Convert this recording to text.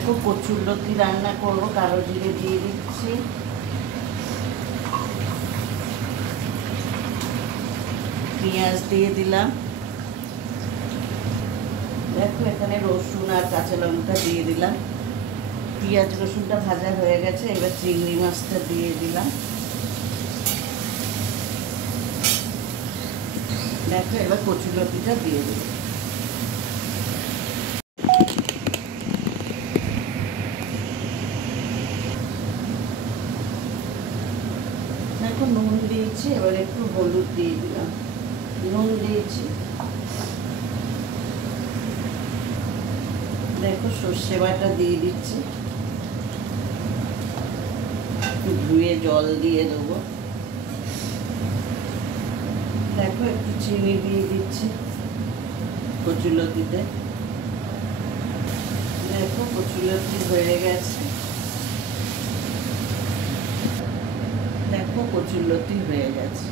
দেখো কচুরলতি রান্না করবো, কালো জিরে দিয়ে দিচ্ছি, পেঁয়াজ দিয়ে দিলাম, দেখো এখানে রসুন আর কাঁচা লঙ্কা দিয়ে দিলাম, পেঁয়াজ রসুনটা ভাজা হয়ে গেছে। এবার চিংড়ি মাছটা দিয়ে দিলাম, দেখো এবার কচুরলতিটা দিয়ে দিলাম। দেখো নুন দিয়েছি, এবার একটু হলুদ দিয়ে দিলাম, নুন দিয়েছি। দেখো সর্ষে বাটা দিয়ে দিচ্ছি, একটু ধুয়ে জল দিয়ে দেবো। দেখো একটু চিনি দিয়ে দিচ্ছি কচুরলতিতে। দেখো কচুরলতি হয়ে গেছে, দেখো কচুরলতি হয়ে গেছে।